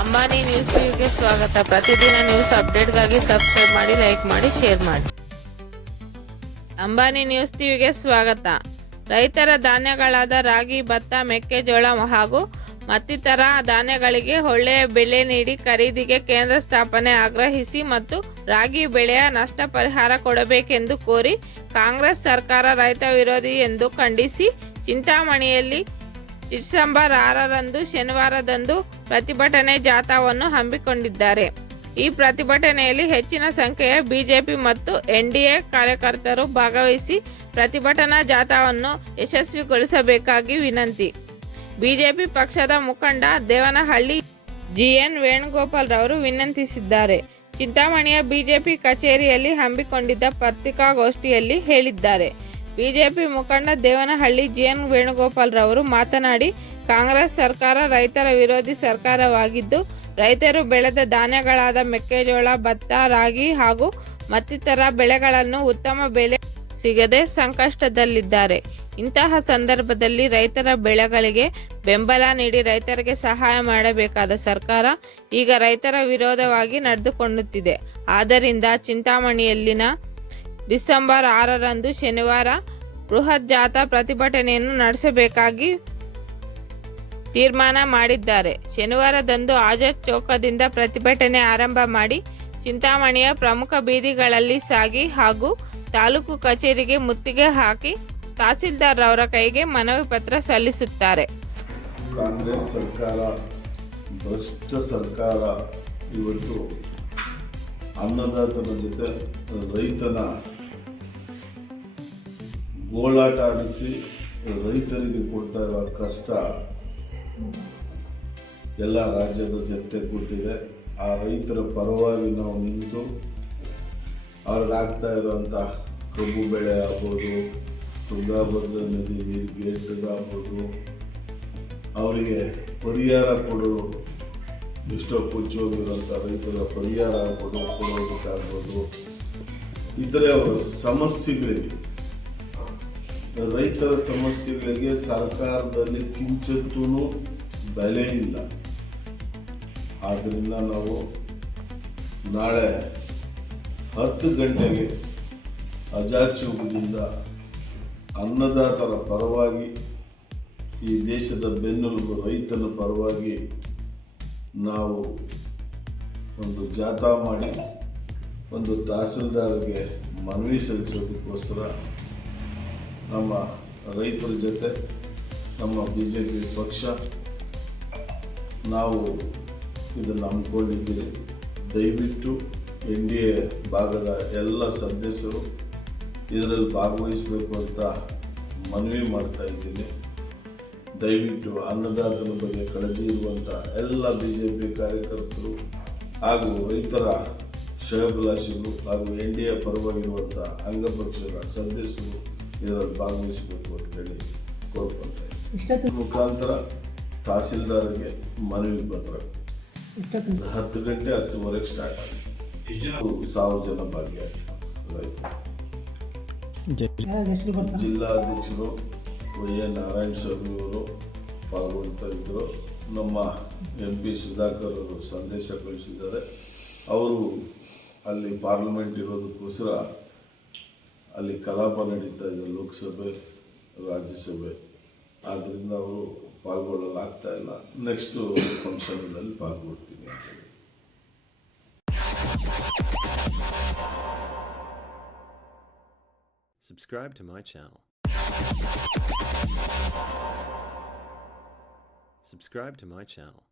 Ambani news ಟಿವಿಗೆ ಸ್ವಾಗತ. ಪ್ರತಿದಿನ ನ್ಯೂಸ್ ಅಪ್ಡೇಟ್ಗಾಗಿ ಸಬ್ಸ್ಕ್ರೈಬ್ ಮಾಡಿ, ಲೈಕ್ ಮಾಡಿ, ಶೇರ್ ಮಾಡಿ. ಅಂಬಾನಿ ನ್ಯೂಸ್ ಟಿವಿಗೆ ಸ್ವಾಗತ. ರೈತರ ಧಾನ್ಯಗಳಾದ ರಾಗಿ, ಭತ್ತ, ಮೆಕ್ಕೆಜೋಳ ಹಾಗೂ ಮತ್ತಿತರ ಧಾನ್ಯಗಳಿಗೆ ಒಳ್ಳೆಯ ಬೆಲೆ ನೀಡಿ ಖರೀದಿಗೆ ಕೇಂದ್ರ ಸ್ಥಾಪನೆ ಆಗ್ರಹಿಸಿ ಮತ್ತು ರಾಗಿ ಬೆಳೆಯ ನಷ್ಟ ಪರಿಹಾರ ಕೊಡಬೇಕೆಂದು ಕೋರಿ ಕಾಂಗ್ರೆಸ್ ಸರ್ಕಾರ ರೈತ ವಿರೋಧಿ ಎಂದು ಖಂಡಿಸಿ ಚಿಂತಾಮಣಿಯಲ್ಲಿ ಡಿಸೆಂಬರ್ 6ರಂದು ಶನಿವಾರದಂದು ಪ್ರತಿಭಟನೆ ಜಾಥಾವನ್ನು ಹಮ್ಮಿಕೊಂಡಿದ್ದಾರೆ. ಈ ಪ್ರತಿಭಟನೆಯಲ್ಲಿ ಹೆಚ್ಚಿನ ಸಂಖ್ಯೆಯ ಬಿಜೆಪಿ ಮತ್ತು ಎನ್ಡಿಎ ಕಾರ್ಯಕರ್ತರು ಭಾಗವಹಿಸಿ ಪ್ರತಿಭಟನಾ ಜಾಥಾವನ್ನು ಯಶಸ್ವಿಗೊಳಿಸಬೇಕಾಗಿ ವಿನಂತಿ. ಬಿಜೆಪಿ ಪಕ್ಷದ ಮುಖಂಡ ದೇವನಹಳ್ಳಿ ಜಿಎನ್ ವೇಣುಗೋಪಾಲ್ ರವರು ವಿನಂತಿಸಿದ್ದಾರೆ. ಚಿಂತಾಮಣಿಯ ಬಿಜೆಪಿ ಕಚೇರಿಯಲ್ಲಿ ಹಮ್ಮಿಕೊಂಡಿದ್ದ ಪತ್ರಿಕಾಗೋಷ್ಠಿಯಲ್ಲಿ ಹೇಳಿದ್ದಾರೆ. ಬಿಜೆಪಿ ಮುಖಂಡ ದೇವನಹಳ್ಳಿ ಜಿಎನ್ ವೇಣುಗೋಪಾಲ್ ರವರು ಮಾತನಾಡಿ, ಕಾಂಗ್ರೆಸ್ ಸರ್ಕಾರ ರೈತರ ವಿರೋಧಿ ಸರ್ಕಾರವಾಗಿದ್ದು, ರೈತರು ಬೆಳೆದ ಧಾನ್ಯಗಳಾದ ಮೆಕ್ಕೆಜೋಳ, ಭತ್ತ, ರಾಗಿ ಹಾಗೂ ಮತ್ತಿತರ ಬೆಳೆಗಳನ್ನು ಉತ್ತಮ ಬೆಲೆ ಸಿಗದೆ ಸಂಕಷ್ಟದಲ್ಲಿದ್ದಾರೆ. ಇಂತಹ ಸಂದರ್ಭದಲ್ಲಿ ರೈತರ ಬೆಳೆಗಳಿಗೆ ಬೆಂಬಲ ನೀಡಿ ರೈತರಿಗೆ ಸಹಾಯ ಮಾಡಬೇಕಾದ ಸರ್ಕಾರ ಈಗ ರೈತರ ವಿರೋಧವಾಗಿ ನಡೆದುಕೊಳ್ಳುತ್ತಿದೆ. ಆದ್ದರಿಂದ ಚಿಂತಾಮಣಿಯಲ್ಲಿನ ಡಿಸೆಂಬರ್ 6ರಂದು ಶನಿವಾರ ಬೃಹತ್ ಜಾಥಾ ಪ್ರತಿಭಟನೆಯನ್ನು ನಡೆಸಬೇಕಾಗಿ ತೀರ್ಮಾನ ಮಾಡಿದ್ದಾರೆ. ಶನಿವಾರದಂದು ಆಜಾದ್ ಚೌಕದಿಂದ ಪ್ರತಿಭಟನೆ ಆರಂಭ ಮಾಡಿ ಚಿಂತಾಮಣಿಯ ಪ್ರಮುಖ ಬೀದಿಗಳಲ್ಲಿ ಸಾಗಿ ಹಾಗೂ ತಾಲೂಕು ಕಚೇರಿಗೆ ಮುತ್ತಿಗೆ ಹಾಕಿ ತಹಸೀಲ್ದಾರ್ ಅವರ ಕೈಗೆ ಮನವಿ ಪತ್ರ ಸಲ್ಲಿಸುತ್ತಾರೆ. ಕಾಂಗ್ರೆಸ್ ಸರ್ಕಾರ ಭ್ರಷ್ಟ ಸರ್ಕಾರ ಇವತ್ತು ಅನ್ನದಾತನ ಜೊತೆ ರೈತನ ಗೋಳಾಟ ಆಡಿಸಿ ರೈತರಿಗೆ ಕೊಡ್ತಾ ಇರೋ ಕಷ್ಟ ಎಲ್ಲ ರಾಜ್ಯದ ಜೊತೆ ಕೊಟ್ಟಿದೆ. ಆ ರೈತರ ಪರವಾಗಿ ನಾವು ನಿಂತು ಅವ್ರಿಗಾಗ್ತಾ ಇರೋಂಥ ಕಬ್ಬು ಬೆಳೆ ಆಗ್ಬೋದು, ತುಂಗಾಭದ್ರಾ ನದಿ ನೀರು ಗೇಟ್ಗಾಗ್ಬೋದು, ಅವರಿಗೆ ಪರಿಹಾರ ಕೊಡೋ ಎಷ್ಟೋ ಕೊಚ್ಚೋಗಿರೋಂಥ ರೈತರ ಪರಿಹಾರ ಕೊಡೋದಕ್ಕಾಗ್ಬೋದು, ಇತರೆ ಅವರ ಸಮಸ್ಯೆಗಳಿಗೆ ರೈತರ ಸಮಸ್ಯೆಗಳಿಗೆ ಸರ್ಕಾರದಲ್ಲಿ ಕಿಂಚಿತ್ತೂ ಬೆಲೆ ಇಲ್ಲ. ಆದ್ದರಿಂದ ನಾವು ನಾಳೆ 10 ಗಂಟೆಗೆ ಆಜಾದ್ ಚೌಕದಿಂದ ಅನ್ನದಾತರ ಪರವಾಗಿ, ಈ ದೇಶದ ಬೆನ್ನೆಲುಬು ರೈತನ ಪರವಾಗಿ ನಾವು ಒಂದು ಜಾಥಾ ಮಾಡಿ ಒಂದು ತಹಸೀಲ್ದಾರ್ಗೆ ಮನವಿ ಸಲ್ಲಿಸೋದಕ್ಕೋಸ್ಕರ ನಮ್ಮ ರೈತರ ಜೊತೆ ನಮ್ಮ ಬಿಜೆಪಿ ಪಕ್ಷ ನಾವು ಇದನ್ನು ಹಮ್ಮಿಕೊಂಡಿದ್ದೀವಿ. ದಯವಿಟ್ಟು ಎನ್ಡಿಎ ಭಾಗದ ಎಲ್ಲ ಸದಸ್ಯರು ಇದರಲ್ಲಿ ಭಾಗವಹಿಸಬೇಕು ಅಂತ ಮನವಿ ಮಾಡ್ತಾ ಇದ್ದೀನಿ. ದಯವಿಟ್ಟು ಅನ್ನದಾತನ ಬಗ್ಗೆ ಕಾಳಜಿ ಇರುವಂಥ ಎಲ್ಲ ಬಿಜೆಪಿ ಕಾರ್ಯಕರ್ತರು ಹಾಗೂ ರೈತರ ಶ್ರೇಯೋಭಿಲಾಷಿಗಳು ಹಾಗೂ ಎನ್ಡಿಎ ಪರವಾಗಿರುವಂಥ ಅಂಗಪಕ್ಷದ ಸದಸ್ಯರು ಇದರಲ್ಲಿ ಭಾಗವಹಿಸಬೇಕು ಅಂತ ಹೇಳಿ ಕೋರ್ಕೊಳ್ತಾ ಇದ್ದೀನಿ. ಮುಖಾಂತರ ತಹಸೀಲ್ದಾರ್ಗೆ ಮನವಿ ಪತ್ರ 10 ಗಂಟೆ 10:30 ಸ್ಟಾರ್ಟ್ ಆಗಿದೆ. 1000 ಜನ ಭಾಗಿಯಾಗಿದ್ದಾರೆ. ಜಿಲ್ಲಾಧ್ಯಕ್ಷರು ವೈ.ಎ. ನಾರಾಯಣ ಸ್ವಾಮಿ ಅವರು ಪಾಲ್ಗೊಳ್ತಾ ಇದ್ದರು. ನಮ್ಮ MP ಸುಧಾಕರ್ ಅವರು ಸಂದೇಶ ಕಳಿಸಿದ್ದಾರೆ. ಅವರು ಅಲ್ಲಿ ಪಾರ್ಲಿಮೆಂಟ್ ಇರೋದಕ್ಕೋಸ್ಕರ ಅಲ್ಲಿ ಕಲಾಪ ನಡೀತಾ ಇದೆ, ಲೋಕಸಭೆ ರಾಜ್ಯಸಭೆ. ಆದ್ದರಿಂದ ಅವರು ಪಾಲ್ಗೊಳ್ಳಲಾಗ್ತಾ ಇಲ್ಲ. ನೆಕ್ಸ್ಟ್ ಫಂಕ್ಷನ್ನಲ್ಲಿ ಪಾಲ್ಗೊಳ್ತೀನಿ ಅಂತ ಹೇಳಿ. Subscribe to my channel. Subscribe to my channel.